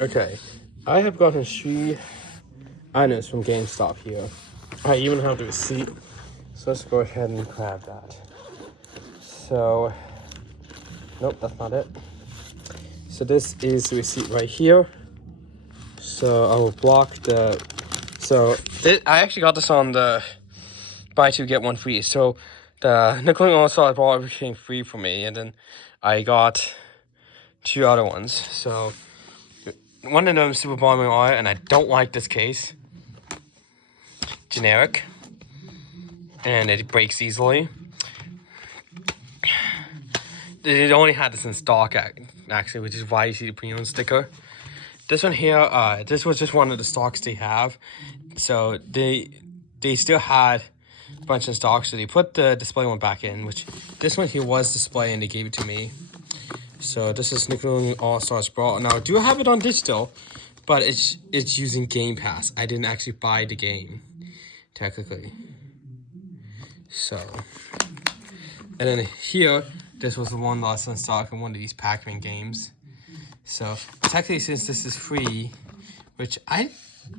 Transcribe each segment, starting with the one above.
Okay, I have gotten 3 items from GameStop here. I even have the receipt, so let's go ahead and grab that. So, nope, that's not it. So this is the receipt right here. So I will block the. So I actually got this on the buy 2 get 1 free. So the nickel also I bought everything free for me, and then I got 2 other ones. So one of them is Super Bomber R, and I don't like this case. Generic, and it breaks easily. They only had this in stock actually, which is why you see the premium sticker. This one here, this was just one of the stocks they have. So they still had a bunch of stock, so they put the display one back in, which this one here was display and they gave it to me. So this is Nickelodeon All-Stars Brawl. Now I do have it on digital, but it's using Game Pass. I didn't actually buy the game, technically. So, and then here, this was the one lost in stock in one of these Pac-Man games. So technically, since this is free, which I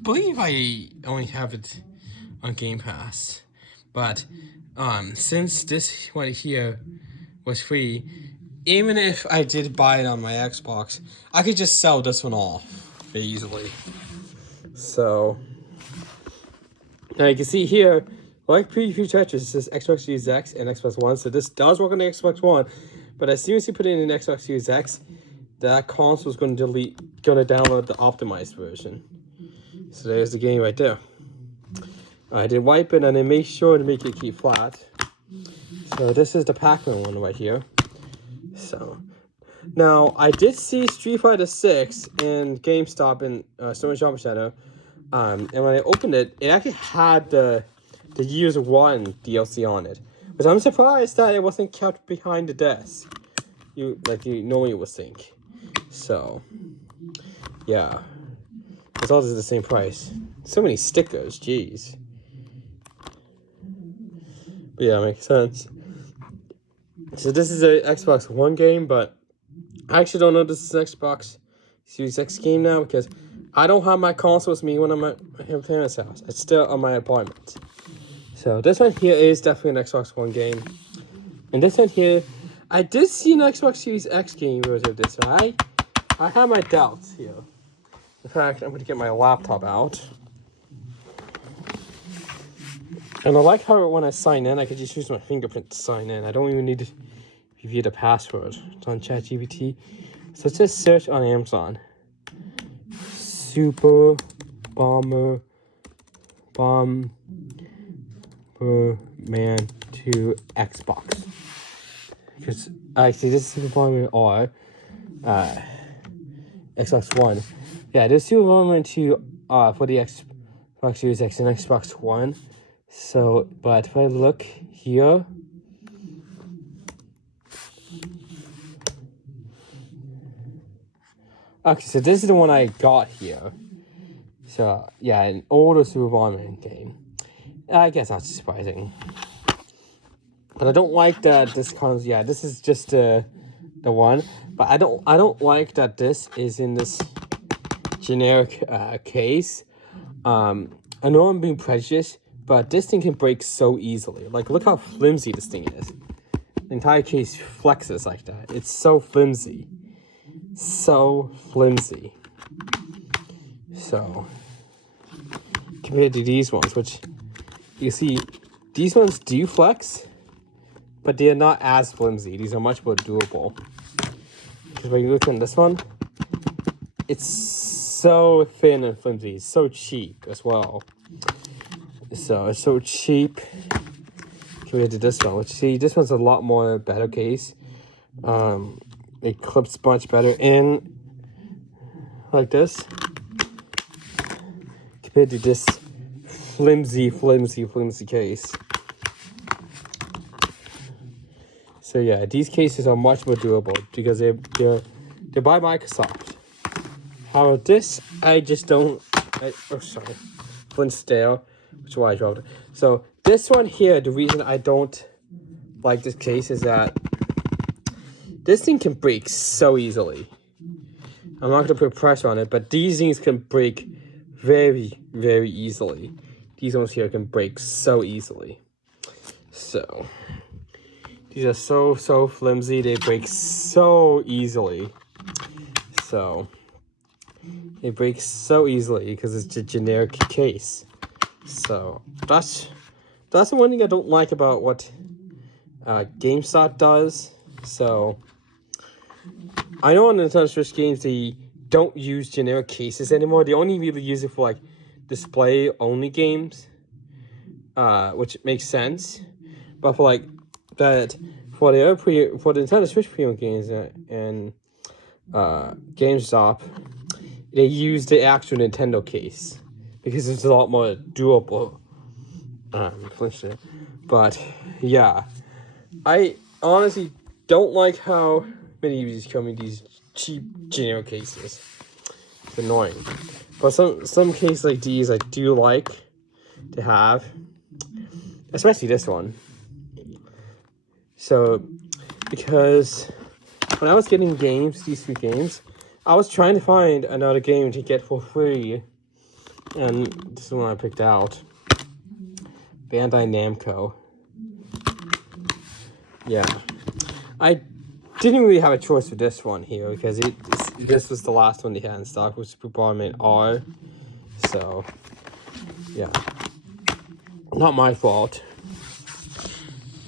believe I only have it on Game Pass, but since this one here was free, even if I did buy it on my Xbox, I could just sell this one off very easily. So now you can see here, like preview Tetris, it says Xbox Series X and Xbox One. So this does work on the Xbox One, but as soon as you put it in the Xbox Series X, that console is going to download the optimized version. So there's the game right there. I did wipe it and I made sure to make it keep flat. So this is the Pac-Man one right here. So now I did see Street Fighter 6 in GameStop in Stone Shopping Center. And when I opened it, it actually had the Years 1 DLC on it. But I'm surprised that it wasn't kept behind the desk. You normally would think. So, yeah. It's all the same price. So many stickers, jeez. But yeah, makes sense. So this is a Xbox One game, but I actually don't know if this is an Xbox Series X game now because I don't have my console with me when I'm at my parents' house. It's still on my apartment. So this one here is definitely an Xbox One game. And this one here, I did see an Xbox Series X game version of this. So I have my doubts here. In fact, I'm going to get my laptop out. And I like how when I sign in, I could just use my fingerprint to sign in. I don't even need to review the password. It's on ChatGPT. So let's just search on Amazon. Super Bomberman 2 Xbox. Because actually, this is Super Bomberman R, Xbox One. Yeah, this is Super Bomberman 2 for the Xbox Series X and Xbox One. So, but if I look here, okay, so this is the one I got here. So, yeah, an older Super Bomberman game. I guess not surprising. But I don't like that this comes, yeah, this is just the one. But I don't like that this is in this generic case. I know I'm being prejudiced, but this thing can break so easily. Like, look how flimsy this thing is. The entire case flexes like that. It's so flimsy. So flimsy. So, compared to these ones, which you see, these ones do flex, but they are not as flimsy. These are much more durable. Because when you look at this one, it's so thin and flimsy. It's so cheap as well. So it's so cheap compared to this one. Which, see, this one's a lot more better case. It clips much better in like this compared to this flimsy case. So yeah, these cases are much more durable because they're by Microsoft. However, this I just don't. Flint stale, which is why I dropped it. So this one here, the reason I don't like this case is that this thing can break so easily. I'm not gonna put pressure on it, but these things can break very, very easily. These ones here can break so easily. So these are so flimsy, they break so easily. So they break so easily because it's a generic case. So that's the one thing I don't like about what GameStop does. So I know on Nintendo Switch games they don't use generic cases anymore. They only really use it for like display only games, which makes sense. But for like that, for the Nintendo Switch premium games and GameStop, they use the actual Nintendo case because it's a lot more durable. But yeah, I honestly don't like how many of these come in these cheap generic cases. It's annoying. But some cases like these I do like to have, especially this one. So because when I was getting these 3 games, I was trying to find another game to get for free, and this is the one I picked out. Bandai Namco. Yeah, I didn't really have a choice for this one here because this was the last one they had in stock, was Super Bomberman R. So yeah, not my fault.